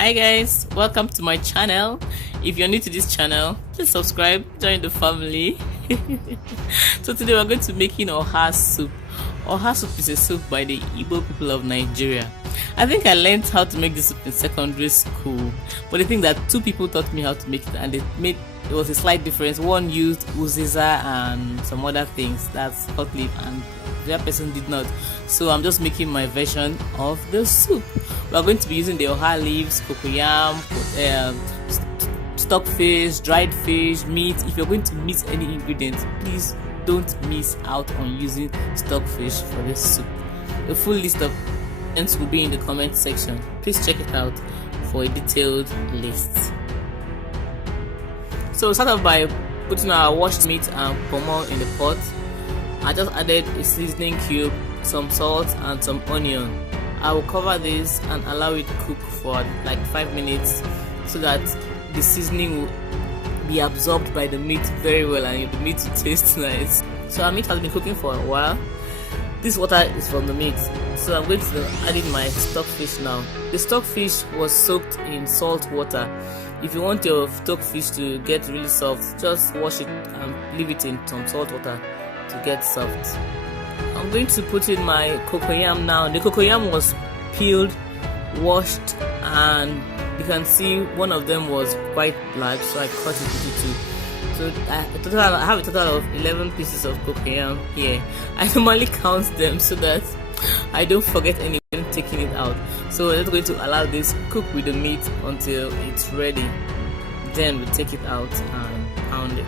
Hi guys, welcome to my channel. If you're new to this channel, please subscribe, join the family. So today we're going to be making oha soup. Oha soup is a soup by the Igbo people of Nigeria. I think I learned how to make this soup in secondary school, but the thing that two people taught me how to make it, and it was a slight difference. One used uziza and some other things, that's hot leaf, and the other person did not. So I'm just making my version of the soup. We are going to be using the oha leaves, cocoyam, stockfish, dried fish, meat. If you're going to miss any ingredients, please don't miss out on using stockfish for this soup. The full list of ingredients will be in the comment section. Please check it out for a detailed list. So start off by putting our washed meat and pomo in the pot. I just added a seasoning cube, some salt and some onion. I will cover this and allow it to cook for like 5 minutes so that the seasoning will be absorbed by the meat very well and the meat will taste nice. So our meat has been cooking for a while. This water is from the meat, so I'm going to add in my stockfish now. The stockfish was soaked in salt water. If you want your stockfish to get really soft, just wash it and leave it in some salt water to get soft. I'm going to put in my cocoyam now. The cocoyam was peeled, washed, and you can see one of them was quite large, so I cut it into two. So I have a total of 11 pieces of cocoyam here. I normally count them so that I don't forget any when taking it out. So we're just going to allow this cook with the meat until it's ready. Then we take it out and pound it.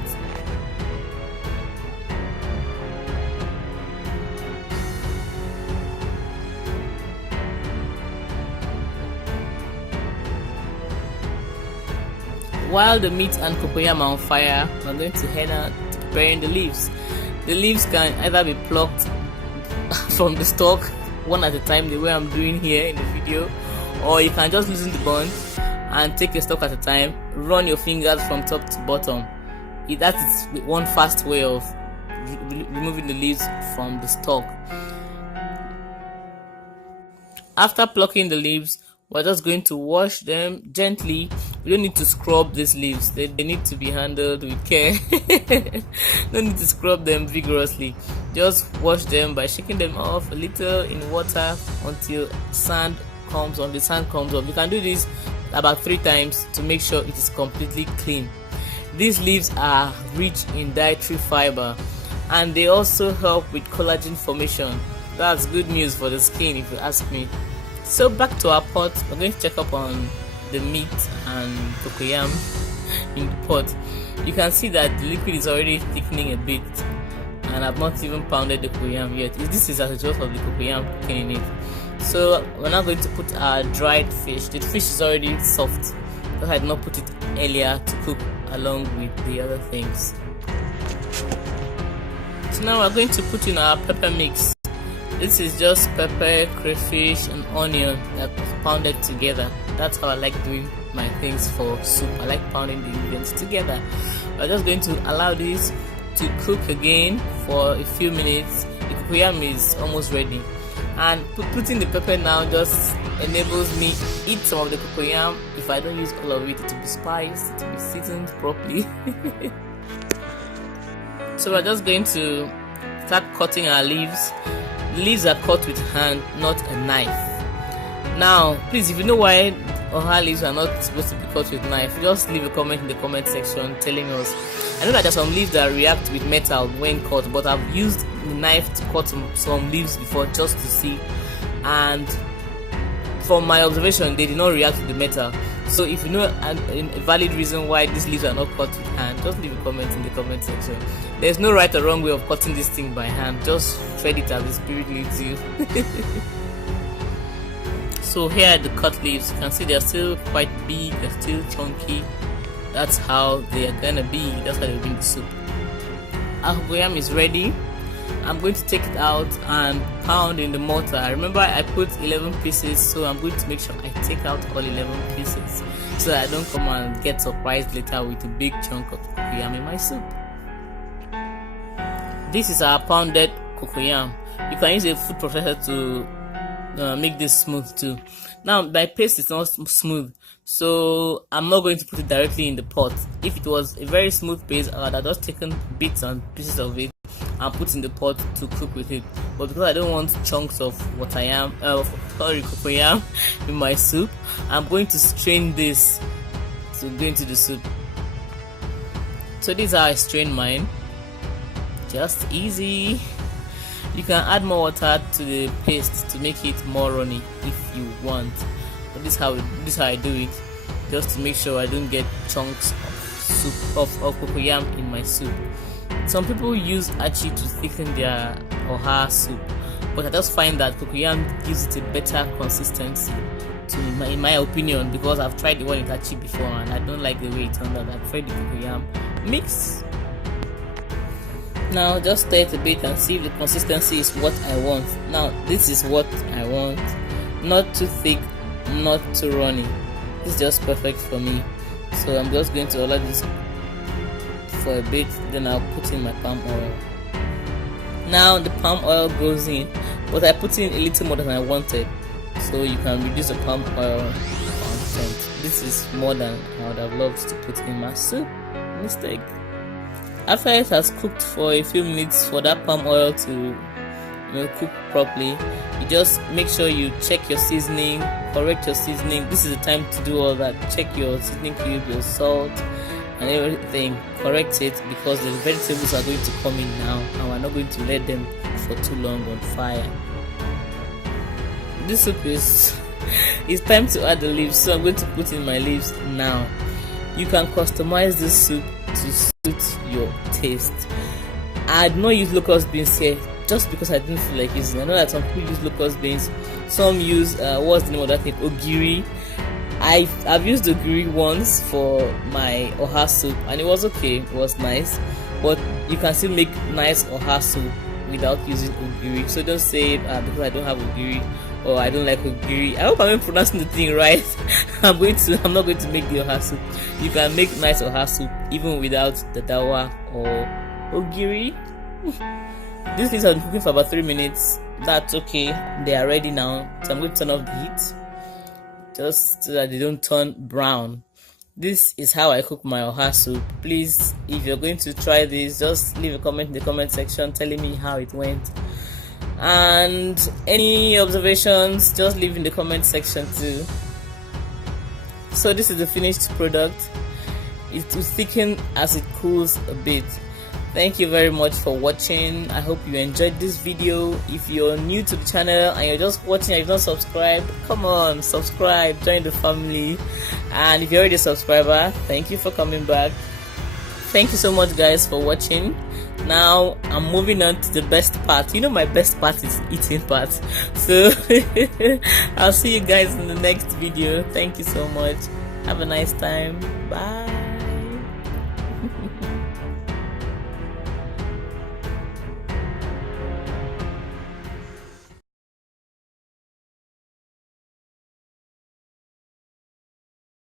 While the meat and cocoyam are on fire, we're going to head out to preparing the leaves. The leaves can either be plucked from the stalk one at a time, the way I'm doing here in the video, or you can just loosen the bun and take a stalk at a time, run your fingers from top to bottom. That is one fast way of removing the leaves from the stalk. After plucking the leaves, we're just going to wash them gently. We don't need to scrub these leaves. They need to be handled with care. Don't need to scrub them vigorously. Just wash them by shaking them off a little in water until the sand comes off. You can do this about 3 times to make sure it is completely clean. These leaves are rich in dietary fiber, and they also help with collagen formation. That's good news for the skin if you ask me. So back to our pot, we're going to check up on the meat and cocoyam in the pot. You can see that the liquid is already thickening a bit, and I've not even pounded the cocoyam yet. This is as a result of the cocoyam cooking in it. So we're now going to put our dried fish. The fish is already soft because I did not put it earlier to cook along with the other things. So now we're going to put in our pepper mix. This is just pepper, crayfish, and onion that was pounded together. That's how I like doing my things for soup. I like pounding the ingredients together. We're just going to allow this to cook again for a few minutes. The cocoyam is almost ready. And putting the pepper now just enables me to eat some of the cocoyam. If I don't use all of it, it will be spiced, it will be seasoned properly. So we're just going to start cutting our leaves. The leaves are cut with hand, not a knife. Now, please, if you know why oha leaves are not supposed to be cut with knife, just leave a comment in the comment section telling us. I know that there are some leaves that react with metal when cut, but I've used the knife to cut some leaves before just to see, and from my observation, they did not react with the metal. So if you know a valid reason why these leaves are not cut with hand, just leave a comment in the comment section. There's no right or wrong way of cutting this thing by hand. Just shred it as the spirit leads you. So here are the cut leaves. You can see they're still quite big, they're still chunky. That's how they are gonna be. That's how they'll be in the soup. Our cocoyam is ready. I'm going to take it out and pound in the mortar. Remember, I put 11 pieces, so I'm going to make sure I take out all 11 pieces so that I don't come and get surprised later with a big chunk of cocoyam in my soup. This is our pounded cocoyam. You can use a food processor to make this smooth too. Now my paste is not smooth, so I'm not going to put it directly in the pot. If it was a very smooth paste, I would have just taken bits and pieces of it and put in the pot to cook with it. But because I don't want chunks of cocoyam in my soup, I'm going to strain this to go into the soup. So this is how I strain mine. Just easy. You can add more water to the paste to make it more runny if you want. But this is how I do it, just to make sure I don't get chunks of soup of cocoyam in my soup. Some people use achi to thicken their oha soup, but I just find that cocoyam gives it a better consistency, in my opinion, because I've tried the one with achi before and I don't like the way it turned out. I prefer the cocoyam mix. Now just stir it a bit and see if the consistency is what I want. Now this is what I want, not too thick, not too runny. This is just perfect for me. So I'm just going to allow this for a bit, then I'll put in my palm oil. Now the palm oil goes in, but I put in a little more than I wanted, so you can reduce the palm oil content. This is more than I would have loved to put in my soup. Mistake. After it has cooked for a few minutes for that palm oil to cook properly, you just make sure you check your seasoning, correct your seasoning. This is the time to do all that. Check your seasoning cube, your salt and everything. Correct it, because the vegetables are going to come in now and we're not going to let them for too long on fire. This soup is it's time to add the leaves, so I'm going to put in my leaves now. You can customize this soup to suit your taste. I did not use locust beans here just because I didn't feel like using it. I know that some people use locust beans, some use what's the name of that thing, ogiri. I've used ogiri once for my oha soup and it was okay, it was nice, but you can still make nice oha soup without using ogiri. So don't say because I don't have ogiri or I don't like ogiri. I hope I'm pronouncing the thing right. I'm not going to make the oha soup. You can make nice oha soup even without the dawa or ogiri. These things have been cooking for about 3 minutes. That's okay. They are ready now. So I'm going to turn off the heat, just so that they don't turn brown. This is how I cook my oha soup. Please, if you're going to try this, just leave a comment in the comment section telling me how it went. And any observations, just leave in the comment section too. So this is the finished product. It will thicken as it cools a bit. Thank you very much for watching. I hope you enjoyed this video. If you're new to the channel and you're just watching and you've not subscribed, come on, subscribe, join the family. And if you're already a subscriber, thank you for coming back. Thank you so much guys for watching. Now I'm moving on to the best part. You know my best part is eating part. So I'll see you guys in the next video. Thank you so much. Have a nice time. Bye.